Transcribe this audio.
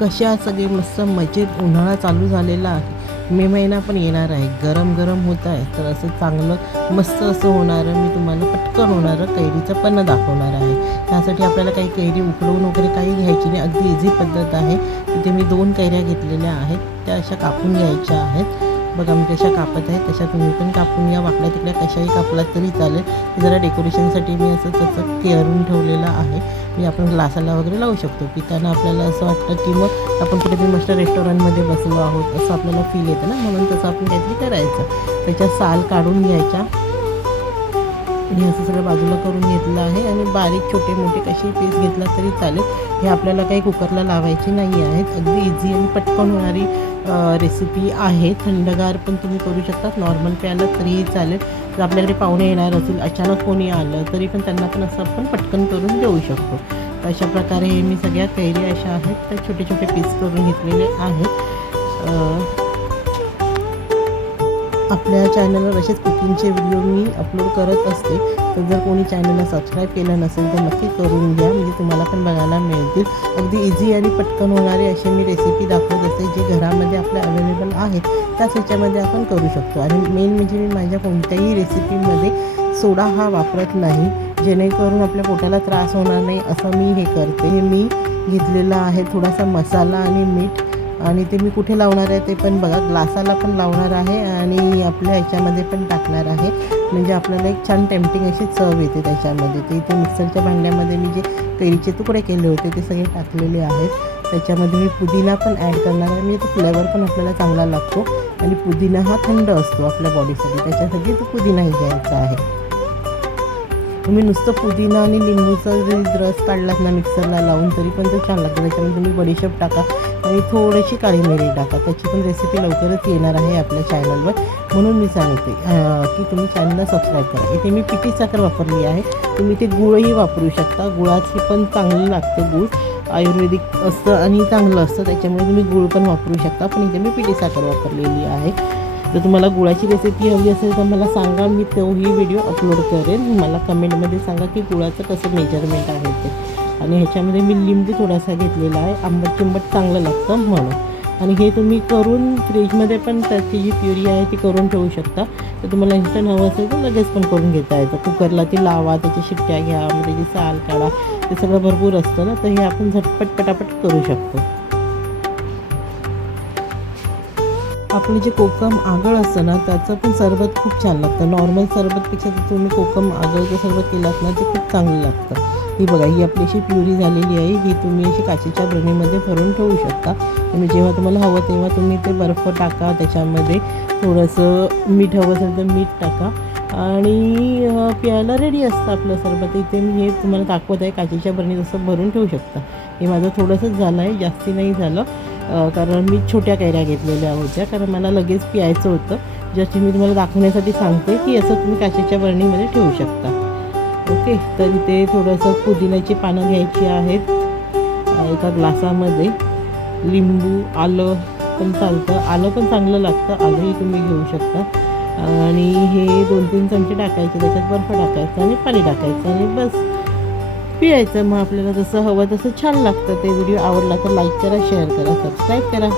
कशा सगळे मस्त मजेत उन्हाळा चालू झालेला आहे. मे महिना पण येणार आहे. गरम गरम होत आहे. तर असं चांगलं मस्त असं होणारं मी तुम्हाला पटकन होणारं कैरीचं पन्ह दाखवणार आहे. त्यासाठी आपल्याला काही कैरी उकडवून वगैरे काही घ्यायची नाही. अगदी इझी पद्धत आहे. इथे मी 2 कैऱ्या घेतलेल्या आहेत. त्या अशा कापून घ्यायच्या आहेत. बघा मी कशा कापत आहे तशा तुम्ही पण कापून घ्या. वाकड्या तिकड्या कशाही कापला तरी चालेल. जरा डेकोरेशनसाठी मी असं तसं करून ठेवलेलं आहे. मी आपण ग्लासाला वगैरे लावू शकतो. पिताना आपल्याला असं वाटतं की मग आपण कुठेतरी मस्त रेस्टॉरंटमध्ये बसलो आहोत असं आपल्याला फील येतं ना, म्हणून तसं आपण काहीतरी करायचं. त्याच्या साल काढून घ्यायच्या. मी असं सगळं बाजूला करून घेतलं आहे आणि बारीक छोटे मोठे कसे पीस घेतला तरी चालेल. हे आपल्याला काही कुकरला लावायचे नाही आहेत. अगदी इझी आणि पटकन होणारी रेसिपी आहे. थंडगार पण तुम्ही करू शकता. नॉर्मल प्यायला तरीही चालेल. जर आपल्याकडे पाहुणे येणार असेल, अचानक कोणी आलं तरी पण त्यांना पण असं आपण पटकन करून देऊ शकतो. तर अशा प्रकारे हे मी सगळ्या कैरी अशा आहेत त्या छोटे छोटे पीस करून घेतलेले आहेत. आपल्या चॅनलवर असेच कुकिंगचे व्हिडिओ मी अपलोड करत असते. तर जर कोणी चॅनलला सबस्क्राईब केलं नसेल तर नक्की करून घ्या, म्हणजे तुम्हाला पण बघायला मिळतील. अगदी इझी आणि पटकन होणारे असे मी रेसिपी दाखवत असते जे घरामध्ये आपल्या अवेलेबल आहेत त्याच ह्याच्यामध्ये आपण करू शकतो. आणि मेन म्हणजे मी माझ्या कोणत्याही रेसिपीमध्ये सोडा हा वापरत नाही, जेणेकरून आपल्या पोटाला त्रास होणार नाही असं मी हे करते. मी घेतलेला आहे थोडासा मसाला आणि मीठ. आणि ते मी कुठे लावणार आहे ते पण बघा. ग्लासाला पण लावणार आहे आणि आपल्या ह्याच्यामध्ये पण टाकणार आहे, म्हणजे आपल्याला एक छान टेम्पटिंग अशी चव येते त्याच्यामध्ये. ते इथे मिक्सरच्या भांड्यामध्ये मी जे कैरीचे तुकडे केले होते ते सगळे टाकलेले आहेत. त्याच्यामध्ये मी पुदिना पण ॲड करणार आहे. म्हणजे तो फ्लेवर पण आपल्याला चांगला लागतो आणि पुदिना हा थंड असतो आपल्या बॉडीसाठी, त्याच्यासाठी तो पुदिनाही घ्यायचा आहे. तुम्ही नुसतं पुदिना आणि लिंबूचा जरी रस काढलात ना मिक्सरला लावून तरी पण तो छान लागतो. त्याच्यामध्ये तुम्ही बडीशेप टाका आणि थोडीशी काळी मिरी टाका. त्याची पण रेसिपी लवकरच येणार आहे आपल्या चॅनलवर, म्हणून मी सांगते की तुम्ही चॅनलला सबस्क्राईब करा. इथे मी पिठी साखर वापरली आहे. तुम्ही ते गुळही वापरू शकता. गुळाची पण चांगली लागते. गुळ आयुर्वेदिक असतं आणि चांगलं असतं, त्याच्यामुळे तुम्ही गुळ पण वापरू शकता. पण इथे मी पिठी साखर वापरलेली आहे. जर तुम्हाला गुळाची रेसिपी हवी असेल तर मला सांगा, मी तोही व्हिडिओ अपलोड करेन. मला कमेंटमध्ये सांगा की गुळाचं कसं मेजरमेंट आहे ते. आणि ह्याच्यामध्ये मी लिंबू थोडासा घेतलेला आहे, आंबट चिंबट चांगलं लागतं म्हणून. आणि हे तुम्ही करून फ्रीजमध्ये पण त्याची जी प्युरी आहे ती करून ठेवू शकता. तर तुम्हाला इन्स्टंट हवं असेल तर लगेच पण करून घेता येतं. कुकरला ती लावा, त्याची शिट्ट्या घ्या, मग त्याची साल काढा, ते सगळं भरपूर असतं ना, तर हे आपण झटपट पटापट करू शकतो. आपलं जे कोकम आगळ असतं ना त्याचं पण सरबत खूप छान लागतं. नॉर्मल सरबतपेक्षा तुम्ही कोकम आगळचं सरबत केलात ना ते खूप चांगलं लागतं. ही बघा, ही आपली अशी प्युरी झालेली आहे. ही तुम्ही अशी काचेच्या बरणीमध्ये भरून ठेवू शकता. आणि जेव्हा तुम्हाला हवं तेव्हा तुम्ही ते बर्फ टाका, त्याच्यामध्ये थोडंसं मीठ हवं असेल तर मीठ टाका आणि प्यायला रेडी असतं आपलं सरबत. इथे मी हे तुम्हाला दाखवत आहे काचेच्या बरणीत असं भरून ठेवू शकता. हे माझं थोडंसंच झालं आहे, जास्ती नाही झालं, कारण मी छोट्या कैऱ्या घेतलेल्या होत्या, कारण मला लगेच प्यायचं होतं. ज्याची मी तुम्हाला दाखवण्यासाठी सांगते की असं तुम्ही काचेच्या बरणीमध्ये ठेवू शकता. ओके, तर इथे थोडंसं पुदिन्याची पानं घ्यायची आहेत एका ग्लासामध्ये. लिंबू, आलं पण चालतं, आलं पण चांगलं लागतं, आलंही तुम्ही घेऊ शकता. आणि हे 2-3 चमचे टाकायचे, त्याच्यात बर्फ टाकायचं आणि पाणी टाकायचं आणि बस पियायचं. मग आपल्याला जसं हवं तसं छान लागतं ते. व्हिडिओ आवडला तर लाईक करा, शेअर करा, सबस्क्राईब करा.